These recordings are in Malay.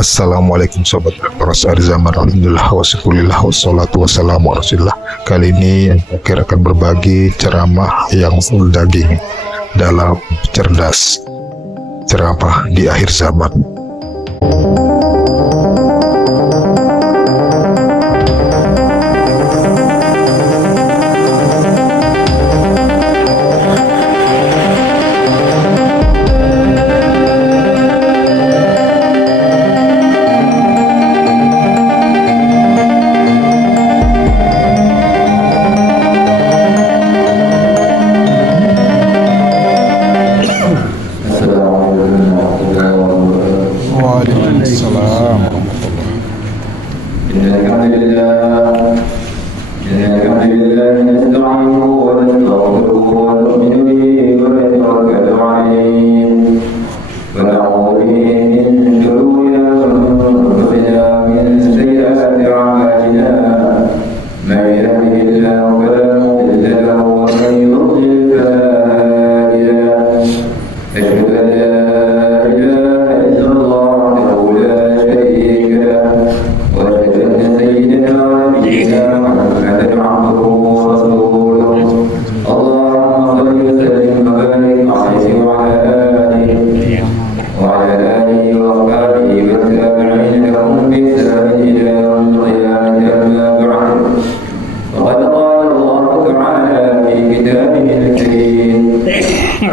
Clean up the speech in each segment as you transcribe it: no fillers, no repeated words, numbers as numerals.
Assalamualaikum sobat Ras Zaman. Alhamdulillah wa syukurillah wassalatu wassalamu ala rasulillah. Kali ini Fakir akan berbagi ceramah yang full daging dalam cerdas, ceramah di akhir zaman. Waalaikumsalam warahmatullahi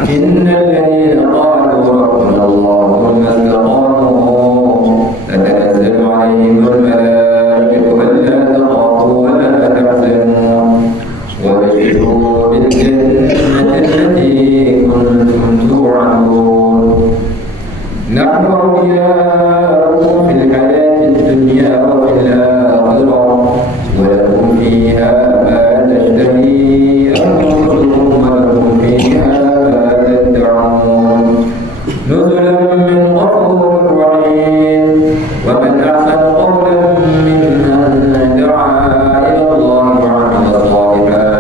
إن الذين قالوا ربنا الله ثم استقاموا تتنزل عليهم الملائكة ألا تخافوا ولا تحزنوا وابشروا بالجنة التي كنتم توعدون نحن أولياؤكم في الحياة الدنيا وفي الآخرة ولكم فيها ما تشتهي أنفسكم ولكم فيها نزلا من غفور رحيم ومن أحسن قولا ممن دعا إلى الله وعمل صالحا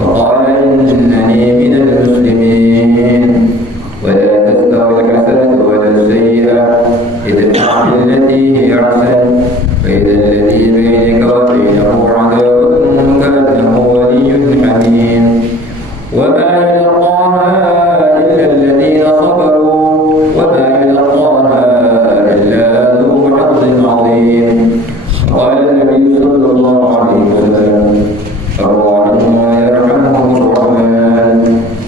وقال إنني من المسلمين ولا تستوي الحسنة ولا السيئة ادفع بالتي هي أحسن فإذا الذي بينك وبينه عداوة كأنه ولي حميم وما يلقاها إلا الذين صبروا وما يلقاها إلا ذو حظ عظيم قال النبي صلى الله عليه وسلم الراحمون يرحمهم الرحمن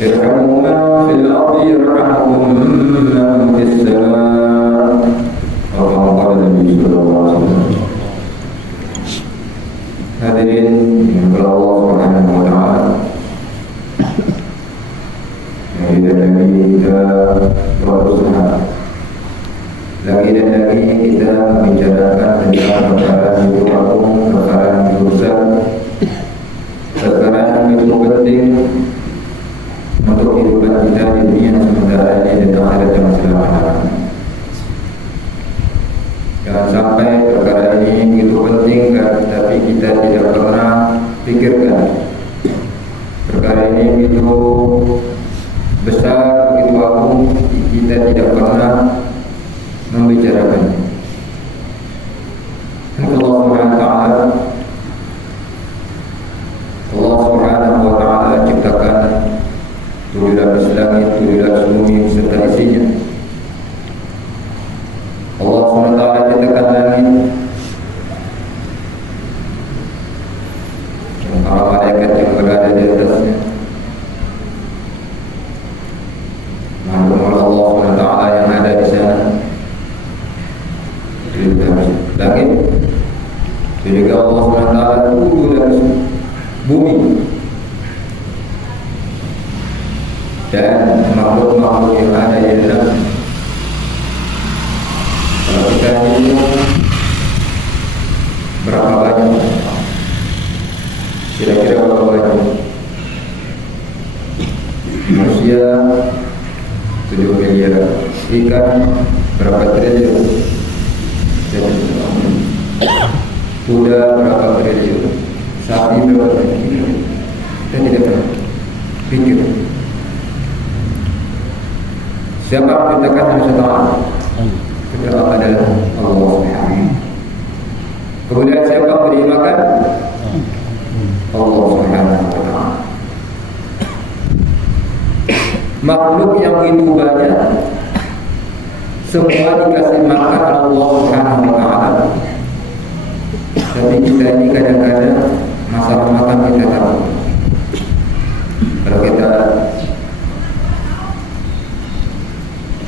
ارحموا من في الأرض يرحمكم من في السماء وكما قال النبي صلى الله عليه وسلم. Hadirin yang Allah Subhanahu wa taala, lagi dan lagi kita berusaha, lagi dan lagi kita membicarakan tentang perkara yang agung, perkara yang besar, perkara yang begitu penting untuk kehidupan kita di dunia sementara ini dan akhirat yang selamat. Jangan sampai perkara ini begitu penting tapi kita tidak pernah pikirkan. Perkara ini begitu besar, begitu agung, kita tidak pernah membicarakannya. Allah Subhanahu wa taala ciptakan tujuh lapis langit, tujuh lapis bumi serta isinya. Allah Subhanahu wa taala ciptakan langit, para malaikat yang berada di atasnya. Allah SWT yang ada di sana, langit, juga Allah SWT tujuh lapis bumi dan makhluk-makhluk yang ada di dalam. Kalau kita hitung berapa banyak, kira-kira berapa banyak manusia? 7 miliar, ikan berapa triliun, kuda berapa triliun, sapi berapa triliun. Kita tidak pernah pikir siapa yang menciptakan manusia Ta'ala? Kita adalah Allah begitu banyak, semua dikasih makan Allah Subhanahu wa Ta'ala. Tapi kita ini kadang-kadang masalah makan kita tahu. Kalau kita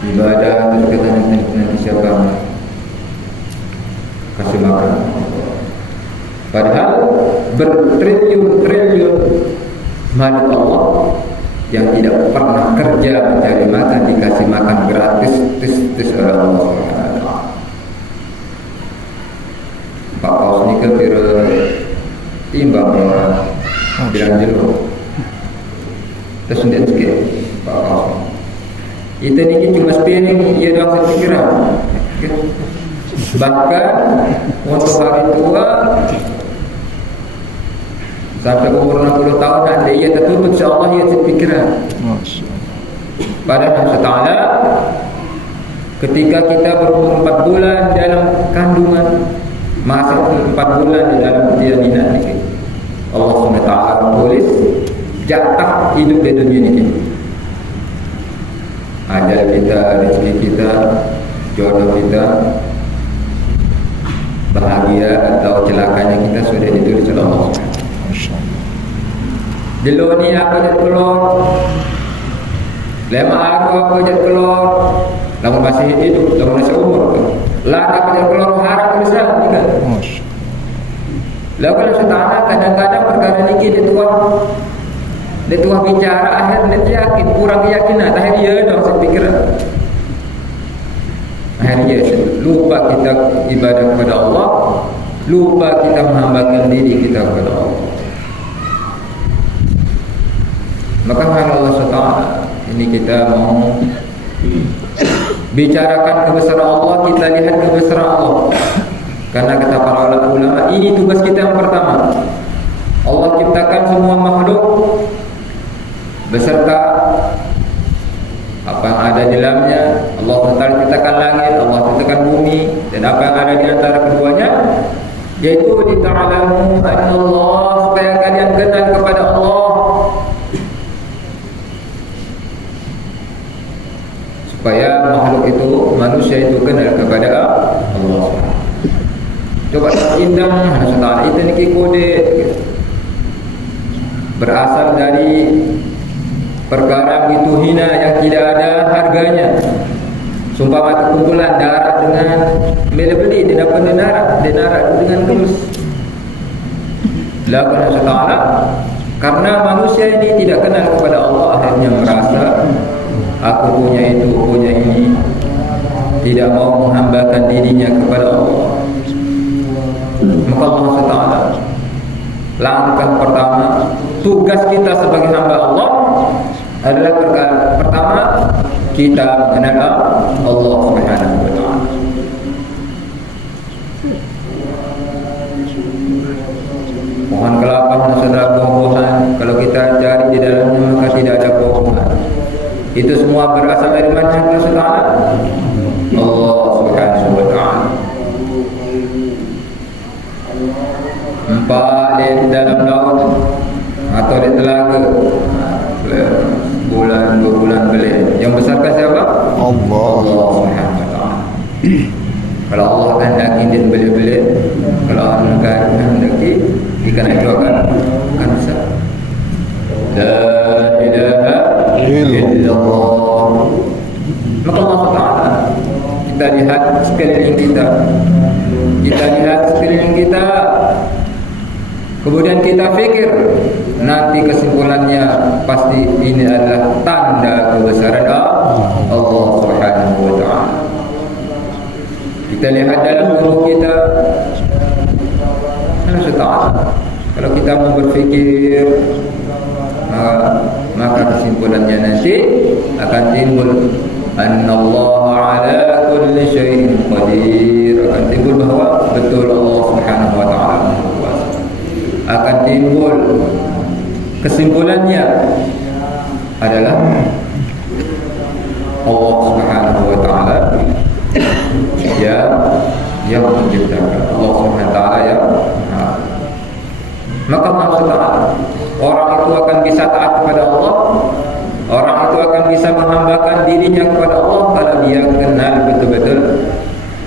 ibadah terus kita nanti siapa kasih makan. Padahal bertriliun-triliun makhluk Allah yang tidak pernah kerja mencari makan dikasih makan gratis tis oleh Allah Subhanahu wa Ta'ala. Pak Paus ini kan timbang orang bilang jeruk terus sundet sikit Pak Paus. Kita ni cuma sepiring ia dalam pikiran. Bahkan untuk hari tua sampai umur 60 tahun nanti ia tertutup, insyaAllah ia terpikiran. Pada Allah Ta'ala ketika kita berumur 4 bulan dalam kandungan, masa 4 bulan di dalam janinah ini, Allah SWT tulis jatah hidup di dunia ini. Ajal kita, rezeki kita, jodoh kita, bahagia atau celakanya kita sudah ditulis oleh Allah. Dulu ni aku jat keluar, lama aku jat keluar, lama masih hidup, lama masih umur. Lah aku jat keluar harap besar juga. Lalu kalau setara kadang-kadang perkara ni dia tua bicara akhirnya dia yakin, kurang keyakinan, akhirnya dia dah sepikiran. Akhirnya lupa kita ibadah kepada Allah, lupa kita menghambakan diri kita kepada Allah. Maka kalau Allah SWT ini kita mau bicarakan kebesaran Allah, kita lihat kebesaran Allah. Karena kata para ulama, ini tugas kita yang pertama. Allah ciptakan semua makhluk beserta apa yang ada di dalamnya. Allah SWT ciptakan langit, Allah ciptakan bumi, dan apa yang ada di antara keduanya, yaitu lita'alamu anallah, supaya kalian kenal kepada Allah, supaya makhluk itu, manusia itu kenal kepada Allah. Coba indang Allah itu ni kode berasal dari perkara begitu hina yang tidak ada harganya. Sumpah mata kumpulan darah dengan beli dia dapat denara dengan tulus. Lalu Allah Ta'ala karena manusia ini tidak kenal kepada Allah, akhirnya merasa aku punya itu, punya ini, tidak mau menghambakan dirinya kepada Allah. Maka Allah Ta'ala langkah pertama, tugas kita sebagai hamba Allah adalah pertama kita mengenal Allah Subhanahu wa Ta'ala. Pohon kelapa saudara buah-buahan, kalau kita cari di dalamnya maka tidak ada buah-buahan. Itu semua berasal dari mana Allah Ta'ala? Allah Subhanahu wa Ta'ala. Empat di dalam laut atau di telaga, bulan 2 bulan beli. Yang besarkan siapa? Allah Subhanahu wa Ta'ala. Kalau Allah akan daki dan beli-beli, kalau Allah akan daki ikan itu akan besar. La ilaha illallah. Maka Allah Ta'ala, kita lihat sekeliling kita, kemudian kita fikir, nanti kesimpulannya pasti ini adalah tanda kebesaran Allah Subhanahu wa Ta'ala. Kita lihat dalam tubuh kita, Allah Ta'ala. Kalau kita mau berfikir, maka kesimpulannya nanti akan timbul annallaha ala kulli syai'in qadir. Akan timbul bahawa betul Allah Subhanahu wa Ta'ala berkuasa. Akan timbul kesimpulannya adalah Allah Subhanahu wa Ta'ala yang menciptakan. Allah Subhanahu wa Ta'ala yang maka Allah Ta'ala, orang itu akan bisa taat kepada Allah. Orang itu akan bisa menghambakan dirinya kepada Allah kalau dia kenal betul-betul,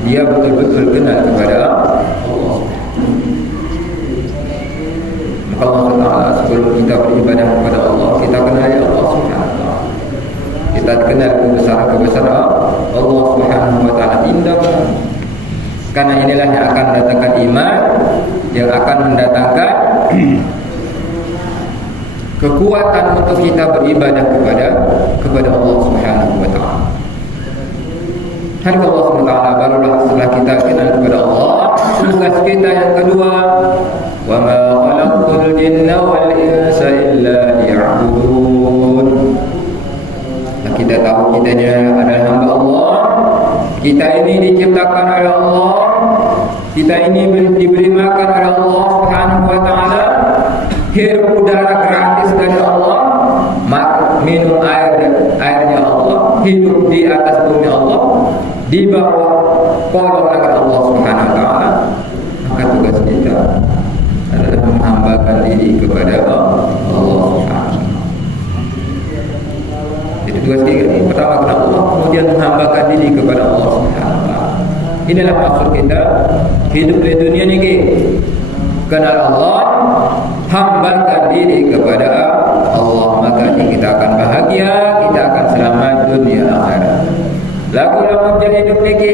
dia betul-betul kenal kepada Allah. Maka Allah Ta'ala sebelum kita beribadah kepada Allah, kita kenali Allah Subhanahu wa Ta'ala. Kita kenal kebesaran Allah Subhanahu wa Ta'ala. Indah. Karena inilah yang akan mendatangkan iman, yang akan mendatangkan kekuatan untuk kita beribadah kepada Allah Subhanahu wa Ta'ala. Hari Allah Subhanahu wa Ta'ala barulah setelah kita kenal kepada Allah, tugas kita yang kedua, wa ma khalaqtul jinna wal insa illa liya'budun. Kita tahu kita ini adalah hamba Allah. Kita ini diciptakan oleh Allah. Kita ini diberi makan oleh Allah Subhanahu wa Ta'ala. Hirup udara gratis dari Allah, minum airnya Allah, hidup di atas bumi Allah, di bawah kolong langit Allah Subhanahu wa Ta'ala. Maka tugas kita adalah menghambakan diri kepada Allah Subhanahu wa Ta'ala. Jadi tugas kita pertama kepada Allah, kemudian menghambakan diri kepada Allah Subhanahu wa Ta'ala. Inilah maksud kita hidup di dunia ini. Kenal Allah, hambakan diri kepada Allah, maka kita akan bahagia, kita akan selamat dunia akhirat. Lagu lamun jadi hidup ini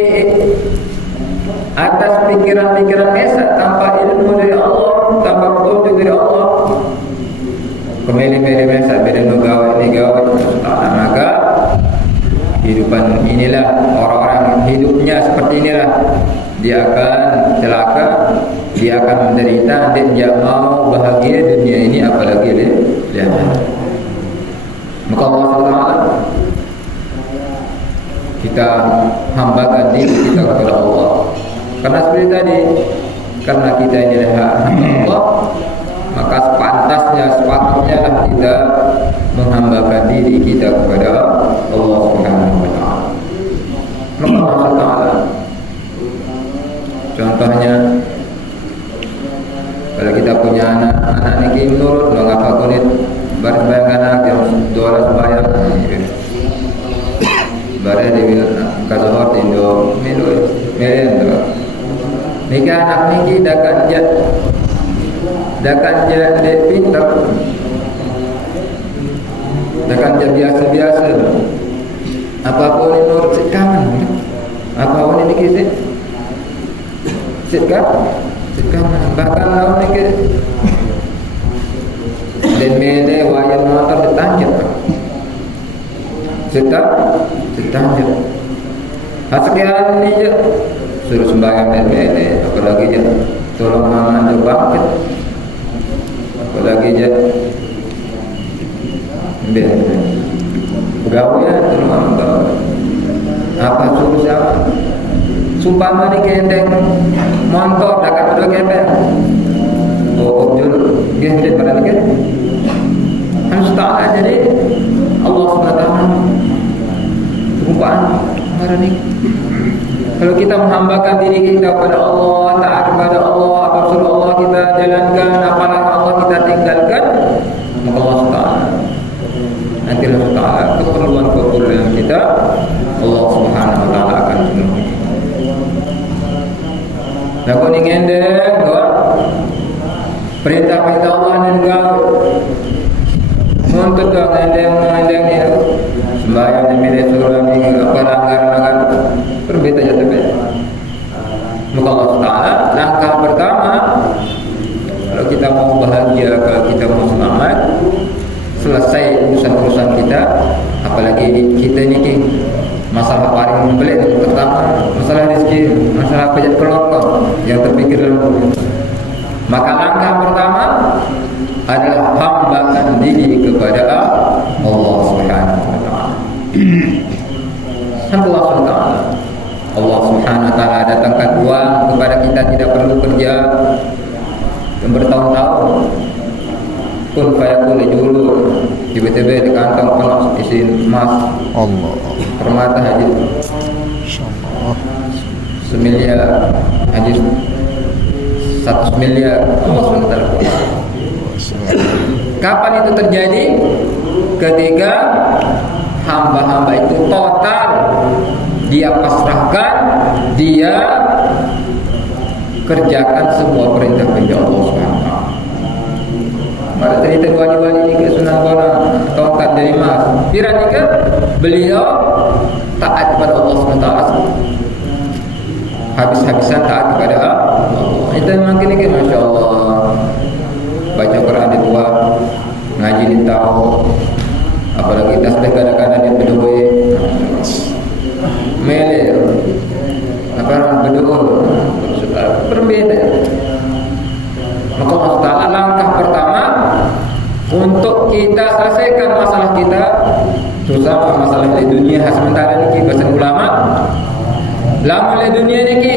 atas pikiran-pikiran esat tanpa ilmu dari Allah, tanpa petunjuk dari Allah, kemeli-meli esat beda gawe ini gawe, maka kehidupan inilah orang-orang hidupnya seperti inilah, dia akan celaka, dia akan menderita, dan dia mau bahagia dunia ini apalagi dia. Maka Allah SWT, kita hambakan diri kita kepada Allah. Karena seperti tadi, karena kita ini adalah hamba Allah, maka sepatutnya lah kita menghambakan diri kita kepada Allah Subhanahu wa Ta'ala. Maka Allah Ta'ala, contohnya, kalau kita punya anak ini menurut mengapa kulit bayangkan anak yang 12 bayang barang di kazuhor Indo melen nika anak niki dakan dia pintar, dakan dia biasa apapun ini menurut sitkaman, apapun ini kisah sitkaman bahkan lawan ini dan mele wayan motor ditanjak ditanjak sekian ini je suruh sembahyang mele, apalagi je tolong mama je bangkit, apalagi je gawe tolong mama gawe apa suruh siapa sumpah mani kendeng montor dekat kedua kepeng jul gede pada lagi harus taat. Jadi Allah SWT perumpamaan kemarin ini, kalau kita menghambakan diri kita kepada Allah, taat kepada Allah, apa suruh Allah kita jalankan, apa larang Allah kita tinggalkan, maka Allah SWT nanti Allah SWT keperluan kita Allah Subhanahu wa Ta'ala akan penuhi. Lagu ni ngendeng perintah-perintah Allah dan gawe untuk ngendeng ni sembahyang di media surah ni pelanggaran berbeda jatuh beda. Maka Allah Ta'ala langkah pertama, kalau kita mau bahagia, kalau kita mau selamat, selesai urusan-urusan kita, apalagi kita ni masalah paling pelik pertama, masalah rezeki, masalah pajak keluarga yang terpikir dalam dunia. Maka langkah pertama adalah hambakan diri kepada Allah Subhanahu wa Ta'ala. Allah Subhanahu wa Ta'ala, Allah Subhanahu wa Ta'ala datangkan uang kepada kita, tidak perlu kerja yang bertahun-tahun. Kun fayakun dulu tiba-tiba di kantong penuh isi emas, Allah, permata haji insyaallah 1 miliar, haji 100 miliar. Allah SWT. Kapan itu terjadi? ketika hamba-hamba itu total dia pasrahkan, dia kerjakan semua perintah-perintah Allah SWT. Pada cerita wali-wali ni ke Sunan Bonang tongkat dari Mas Piran ni ke beliau taat kepada Allah SWT, habis-habisan taat kepada Allah. Itu memang kini ke Masya Allah, baca Quran di tua, ngaji di tahu, apalagi kita sudah kadang-kadang dia berdoa mele apa orang berdoa berbeda. Maka Allah Ta'ala langkah pertama untuk kita selesaikan masalah kita, terutama masalah di dunia sementara ni bahasa ulama, lama di dunia ni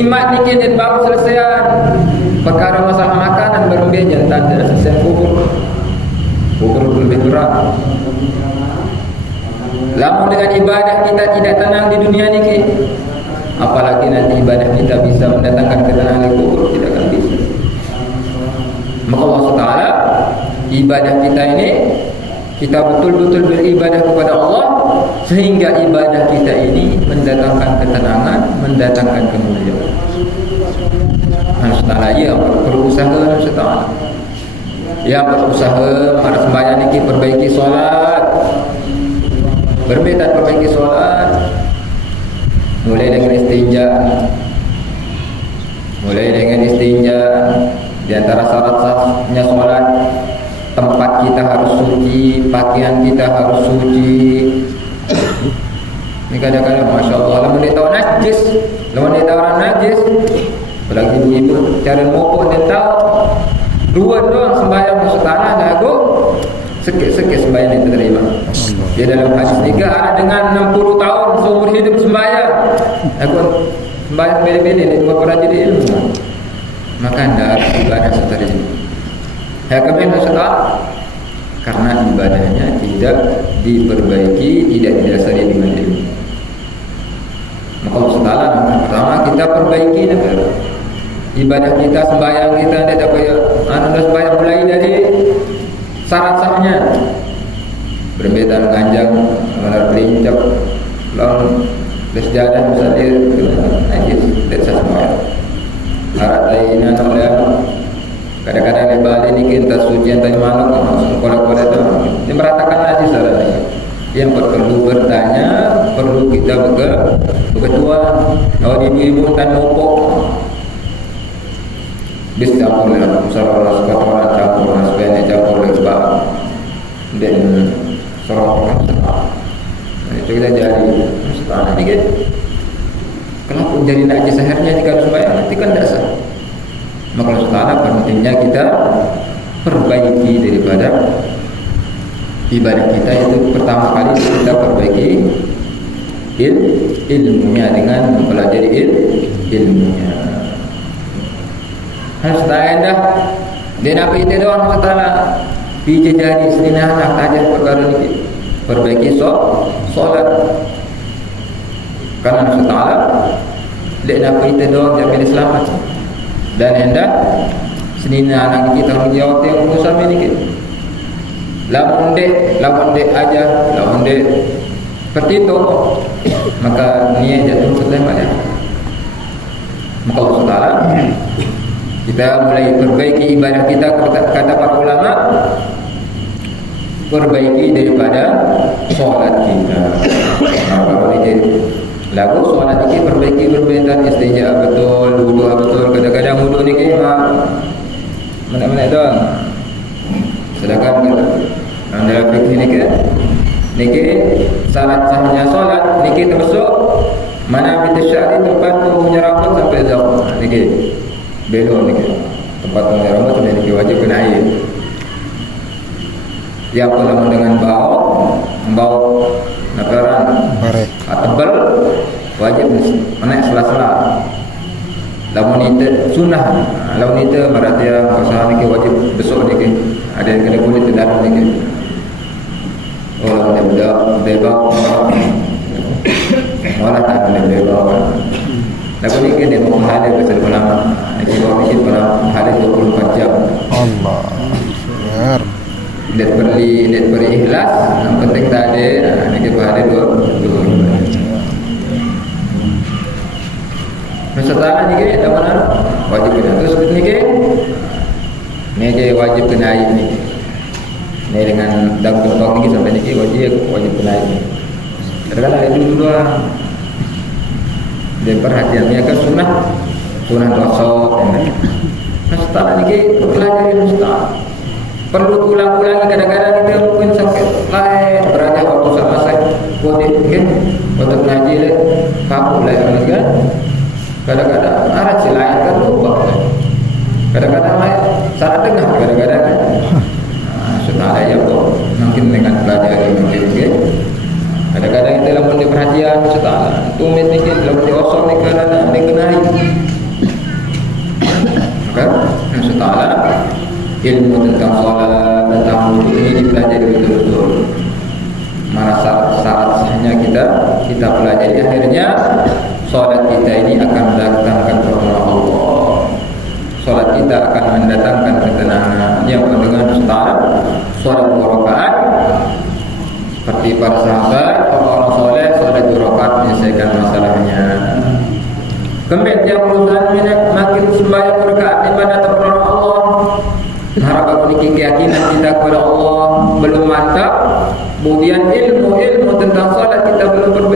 imat ni dia baru selesai perkara masalah makanan berbeda, tanda selesai kubur lebih berat. Lama dengan ibadah kita tidak tenang di dunia ni, apalagi nanti ibadah kita bisa mendatangkan ketenangan di kubur, tidak akan bisa. Maka Allah Ta'ala ibadah kita ini, kita betul-betul beribadah kepada Allah sehingga ibadah kita ini mendatangkan ketenangan, mendatangkan kemuliaan. Allah Ta'ala ya berusaha, Allah Ta'ala ya berusaha mara sembahyang ini perbaiki solat, berbeda perbaiki solat, mulai dengan istinja. Di antara syarat sahnya solat, tempat kita harus suci, pakaian kita harus suci. Ini kadang-kadang Masya Allah, lalu dia tahu najis, lalu dia tahu orang najis, apalagi ibu cara mopok dia tahu, ruwet doang sembahyang masuk tanah lagu sikit-sikit sembahyang itu terima. Dia dalam hadis nikah ada dengan 60 tahun seumur hidup sembahyang, aku sembahyang beda-beda ni cuma pernah jadi ilmu, maka anda harus ibadah seperti ini. Hakimin maksudnya karena ibadahnya tidak diperbaiki, tidak didasari dengan ilmu. Maka Allah Ta'ala yang pertama kita perbaiki ibadah kita, sembahyang kita tidak payah sembahyang mulai dari syarat sahnya, berbeda ganjang, menar pelincak, lawan bersejadah misalnya najis, tidak sah sembahyang. Harap lainnya oleh kadang-kadang di Bali ni kita suci entah mana sekolah-sekolah itu dia meratakan najis saudara. Yang perlu bertanya, perlu kita berketua. Kalau ibu-ibu kan mopok bis campur lah, saudara sekolah campur, sebenarnya campur lagi sebab dan sorok kan. Itu kita jadi setelah dikit. Kenapa jadi najis akhirnya jika sembahyang nanti kan tak sah. Maka Allah Ta'ala pentingnya kita perbaiki daripada ibadah kita, itu pertama kali kita perbaiki ilmunya dengan mempelajari ilmunya. Setelah dah dia nak itu doang Allah Ta'ala dijejari selinah nak ajar perkara ini, perbaiki solat. Karena Allah Ta'ala dia nak itu doang jamin selamat. Dan hendak senina anak kita menjawab yang berusaha ini lawan dek aja, lawan dek seperti itu, maka niat jatuh keselamatan. Maka Allah Ta'ala kita mulai perbaiki ibadah kita, kata para ulama, perbaiki daripada solat kita. Kalau ini lagu solat ini perbaiki perbedaan istinja betul, wudu betul. Kadang-kadang wudu ni mana-mana doang. Sedangkan dalam fikih ni syarat sahnya solat ni termasuk mana binti syari tempat punya rambut sampai jauh ni belok ni tempat punya rambut sampai ni wajib kena air. Yang pertama dengan bau nakaran tebal wajib mana sela-sela. Lamun itu sunnah, lamun itu berarti masalah ni wajib besok ni ada yang kena kulit dalam ni. Oh, dia bebas, malah tak boleh bebas. Lagu ni dia mau hadis besar ulama, ini bawa misi pada hadis 24 jam. Allah, benar. Lihat beri ikhlas, yang penting tadi, ini kita ada dua. Setelah ni kita mana wajib kena terus ni wajib kena ini. Ni dengan dalam contoh ni sampai ni wajib kena ini. Kadang-kadang itu dulu dan perhatiannya kan sunnah rasul. Setelah ni kita pelajari Ustaz. Perlu ulang-ulangi kadang-kadang kita mungkin sakit lain berada waktu sama saya kodit kan waktu ngaji le kamu lain kan kadang-kadang arah si lain kan lupa kadang-kadang lain salah dengar kadang-kadang sudah ada yang tu mungkin dengan pelajari mungkin kadang-kadang kita lamun di perhatian sudah tumit ni lamun di osong ni kadang-kadang dikenai kan sudah ilmu tentang sholat, tentang wudhu ini dipelajari betul-betul. Mana syarat sahnya kita pelajari, akhirnya sholat kita ini akan mendatangkan rahmat Allah. Sholat kita akan mendatangkan ketenangan. Yang dengan sholat 2 rakaat seperti para sahabat, orang-orang soleh, sholat 2 rakaat menyelesaikan masalahnya. Kemudian yang urusan makin sembahyang rakaat ibadah kepada Allah. Harap memiliki keyakinan kita kepada Allah belum mantap. Kemudian ilmu tentang salat kita belum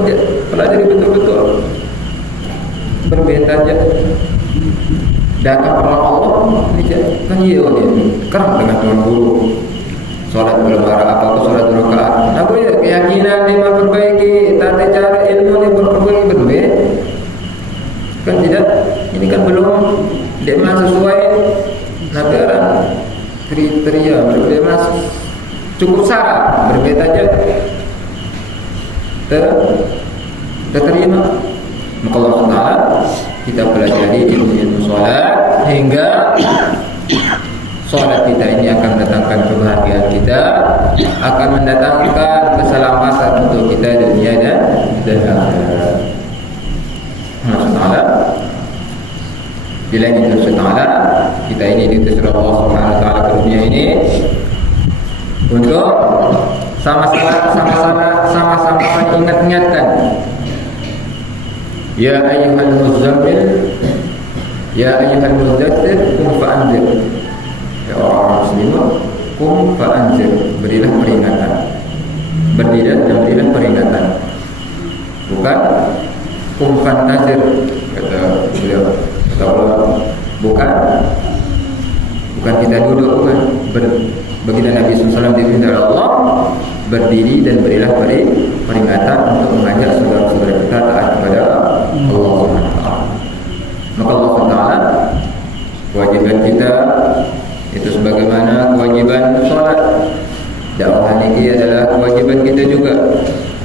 pelajari betul-betul. Berbeda saja. Datang kepada Allah kan iya ni. Kerap dengan tuan guru. Salat belum ada apa-apa salat 2 rakaat. Apa ya keyakinan dia memperbaiki, tata cara ilmu dia memperbaiki berbeda. Kan tidak. Ini kan belum dia sesuai negara kriteria berbeda cukup syarat berbeda aja terterima. Maka Allah Taala kita pelajari ilmu sholat hingga sholat kita ini akan mendatangkan kebahagiaan kita, akan mendatangkan keselamatan untuk kita dunia dan akhirat. Allah Taala bila ini Allah Taala kita ini diutus Allah Subhanahu wa taala ke dunia ini untuk sama-sama ingat-ingatkan. Ya ayyuhal muzammil, ya ayyuhal mudaththir, qum fa'anzir. Ya orang muslim, qum fa'anzir, berilah peringatan. Berilah peringatan. Bukan qum fa'anzir kata beliau. Bukan kita duduk bukan begitu Nabi SAW diperintah Allah berdiri dan berilah peringatan untuk mengajak saudara-saudara kita taat kepada Allah SWT. Maka Allah SWT kewajiban kita itu sebagaimana kewajiban sholat, dakwah ini adalah kewajiban kita juga,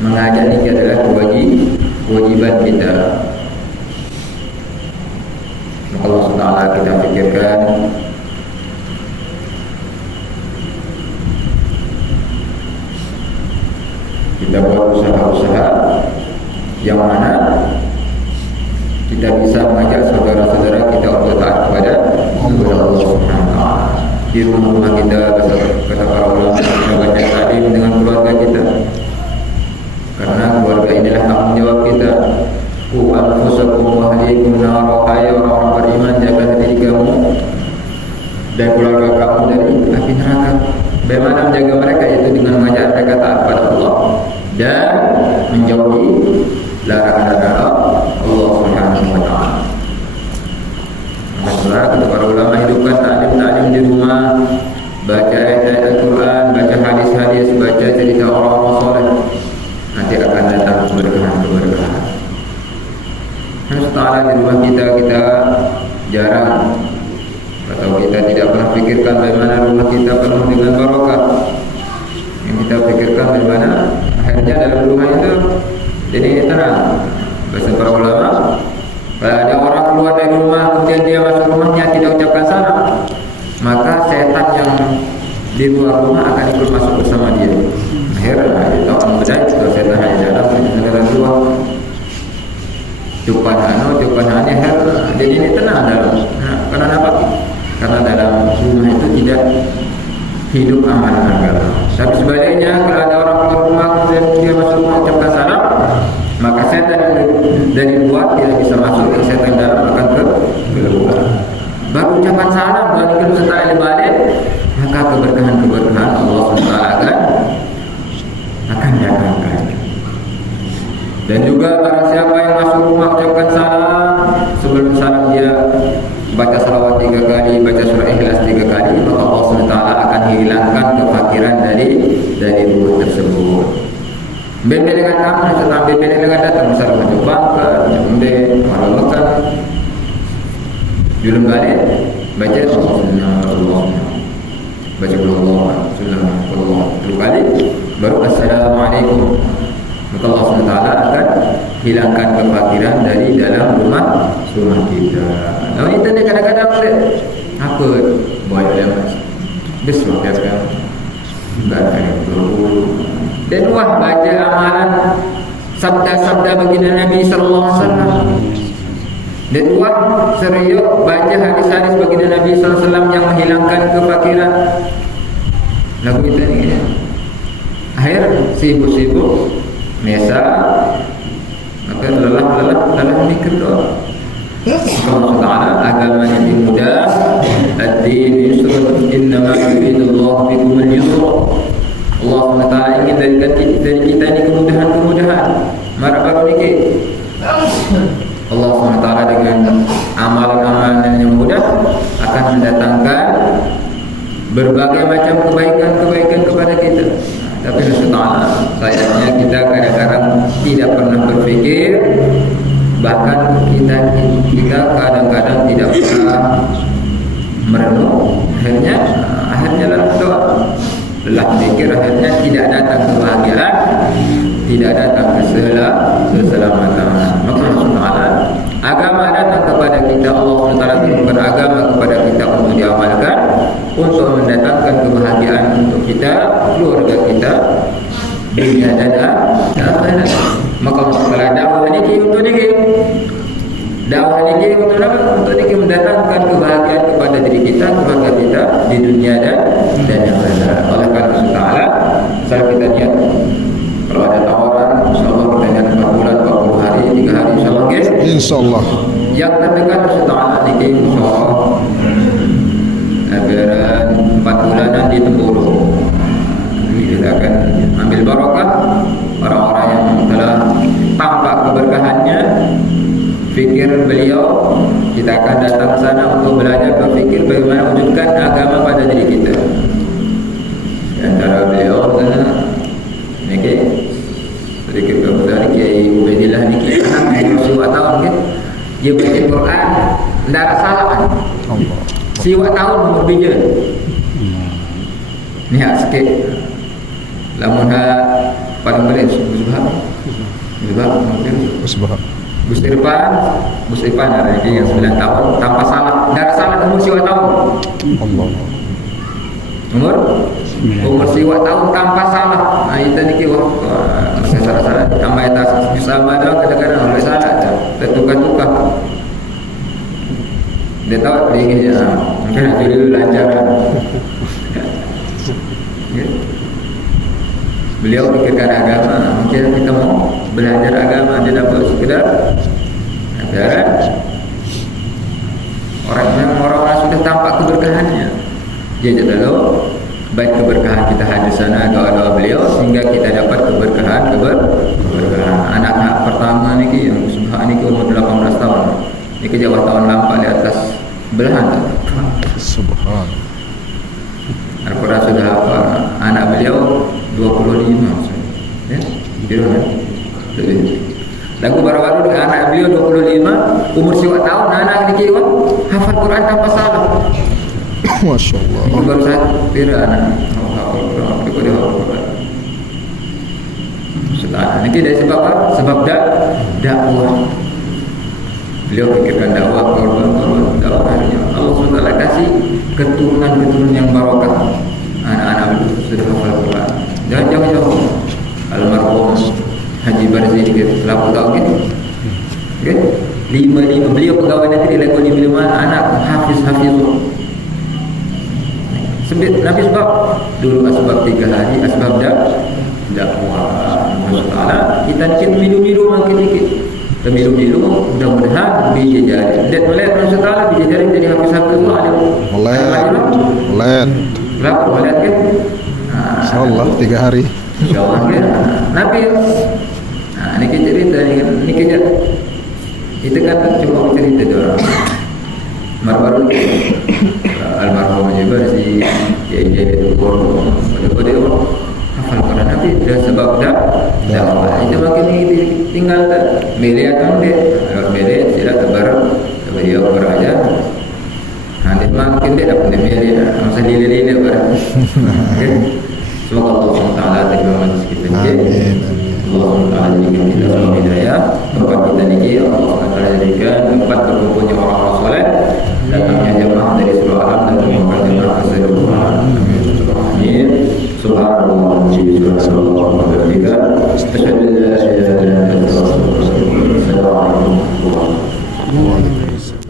mengajak ini adalah kewajiban kita. Maka Allah SWT kita fikirkan kita buat usaha-usaha yang mana kita bisa mengajak saudara-saudara kita untuk taat kepada Allah Subhanahu wa taala. Di rumah kita kata para ulama kita baca taklim dengan keluarga kita. Karena keluarga inilah tanggung jawab kita. Ku anfusakum wa ahlikum nar, hai orang beriman, jaga diri kamu dan keluarga kamu dari api neraka. Bagaimana menjaga mereka, yaitu dengan mengajak mereka taat kepada Allah dan menjauhi larangan-larangan Allah Subhanahu wa taala. Maka kata para ulama, hidupkan taklim di rumah, baca ayat-ayat Al-Quran, baca hadis-hadis, baca cerita orang-orang soleh, nanti akan datang keberkahan-keberkahan. Setelah di rumah kita jarang atau kita tidak pernah pikirkan bagaimana rumah kita penuh dengan barokah. Yang kita pikirkan bagaimana akhirnya dalam rumah itu jadi tenang. Bahasa para ulama, kalau ada orang keluar dari rumah kemudian dia masuk rumahnya tidak ucapkan salam, maka setan yang di luar rumah akan ikut masuk bersama dia. Akhirnya itu akan berdaya kalau setan hanya dalam negara luar. Cupanannya jadi ini tenang dalam. Karena apa? Karena dalam rumah itu tidak hidup aman agama. Tapi sebaliknya kalau ada orang keluar rumah kemudian dia masuk rumah ucapkan salam, maka setan dari luar tidak bisa masuk, dan setan dalam akan keluar. Baru ucapan salam balik setelah balik, maka keberkahan Allah SWT akan datangkan. Dan juga barang siapa yang masuk rumah ucapkan salam, sebelum salam dia baca salawat 3 kali, baca surah Ikhlas 3 kali, maka Allah SWT akan hilangkan kefakiran dari rumah tersebut. Benda dengan tamu, setelah benda dengan datang, misalnya macam bangka, macam malam makan, julung balik, baca Allah, baca Allah, Allah 10 kali, baru Assalamualaikum. Maka Allah SWT akan hilangkan kefakiran dari dalam rumah kita. Nah, itu ni kadang-kadang apa buat dia mas? Bismillah. Dan wah baca amalan sabda-sabda baginda Nabi sallallahu alaihi wasallam. Dan wah serius baca hadis-hadis baginda Nabi sallallahu alaihi wasallam yang menghilangkan kefakiran. Lagu itu ni. Akhir sibuk-sibuk Nesa maka lelah mikir doa. Allah Ta'ala agama yang mudah, ad-din yusr, innama yuridullahu bikum al-yusr. Allah Ta'ala ingin dari kita ini kemudahan. Marah baru dikit. Allah Ta'ala dengan amalan-amalan yang mudah akan mendatangkan berbagai macam kebaikan kepada kita. Tapi Allah sayangnya kita kadang-kadang tidak pernah berfikir, bahkan kita kadang-kadang tidak pernah merenung. Akhirnya dalam doa lelah fikir, akhirnya tidak datang kebahagiaan, tidak datang keselamatan. Maka Allah agama datang kepada kita, Allah SWT beragama kepada kita untuk diamalkan, untuk mendatangkan kebahagiaan untuk kita, keluarga kita, dunia dan akhirat. Maka masalah dakwah ini untuk untuk mendatangkan kebahagiaan kepada diri kita, keluarga kita di dunia dan akhirat. Oleh karena Allah, saya kita niat kalau ada tawaran, insyaallah kita niat 4 bulan, 40 hari, 3 hari, insyaallah guys. Insyaallah. Yang terdekat Allah ini insyaallah agar 4 bulanan di Tempuru. Kita akan ambil barokah orang-orang yang telah tampak keberkahannya. Fikir beliau, kita akan datang ke sana untuk belajar berfikir bagaimana wujudkan agama pada diri kita. Di antara beliau ini sedikit kemudian Kiai Ubaidillah ni anak siwa tahun kan, dia baca Quran tidak ada salah kan. Siwa tahun umur bija. Ni hak sikit. Lamun paling boleh Subhan. Gus Irfan ada lagi yang 9 tahun tanpa salah. Tidak ada salah umur siwa tahun. Umur siwa tahun tanpa salah. Nah itu ni kiwah masih salah-salah. Tambah atas sama dah kadang-kadang oleh salah. Tertukar-tukar. Dia tahu dia gini mungkin nak dulu lancar. Beliau fikirkan agama, mungkin kita mau belajar agama, dia dapat sekedar ajaran. Orang-orang sudah tampak keberkahannya. Dia dulu baik keberkahan kita hadir sana, doa-doa beliau sehingga kita dapat keberkahan. Anak pertama ni yang subhan ni umur 18 tahun. Ni jawab tahun lampau di atas belahan. Subhan. Al-Quran sudah apa? Anak beliau 25 ya, kira kan? Lagu baru-baru dengan anak beliau 25, umur siwa tahun, anak ni kira hafal Quran tanpa salah. Masya Allah. Itu baru satu kira anak hafal Quran, dia hafal Quran. Nanti dari sebab apa? Sebab dakwah. Beliau fikirkan dakwah, korban dakwahnya. Allah SWT kasih keturunan yang barokah. Anak-anak sudah hafal Quran. Jangan jauh-jauh. Almarhum Haji Barzi selaku tahu gitu. Okay? 5 beliau pegawai negeri lagu 5 anak hafiz. Nabi sebab dulu asbab 3 hari, asbab dakwah. Masalah kita dikit milu-milu makin dikit. Milu-milu mudah-mudahan bisa jadi. Dan melihat masalah bisa jadi hapus-hapus itu ada. Mulai. Berapa melihat kan? Insyaallah 3 hari. Insyaallah kan. Nabi ini kita cerita ini kita itu kan cuma cerita doang. Baru almarhum juga si Kiai itu pada hafal Quran Nabi dan sebab dakwah itu makin ini tinggal milih atau enggak. Kalau milih tidak tebar beliau beraja. Nanti makin dia dapat milih masa lili-lili barang. Semoga Allah SWT terima kasih kita ni. Allah SWT jadikan kita semua hidayah. Tempat kita ni Allah SWT jadikan tempat berkumpulnya orang-orang soleh, datangnya jemaah dari seluruh alam dan mengumpulkan jemaah ke seluruh alam. Amin. Subhanallah wa bihamdihi sallallahu alaihi wa sallam. Asyhadu an la ilaha illa anta astaghfiruka wa atubu ilaik. Assalamualaikum warahmatullahi wabarakatuh.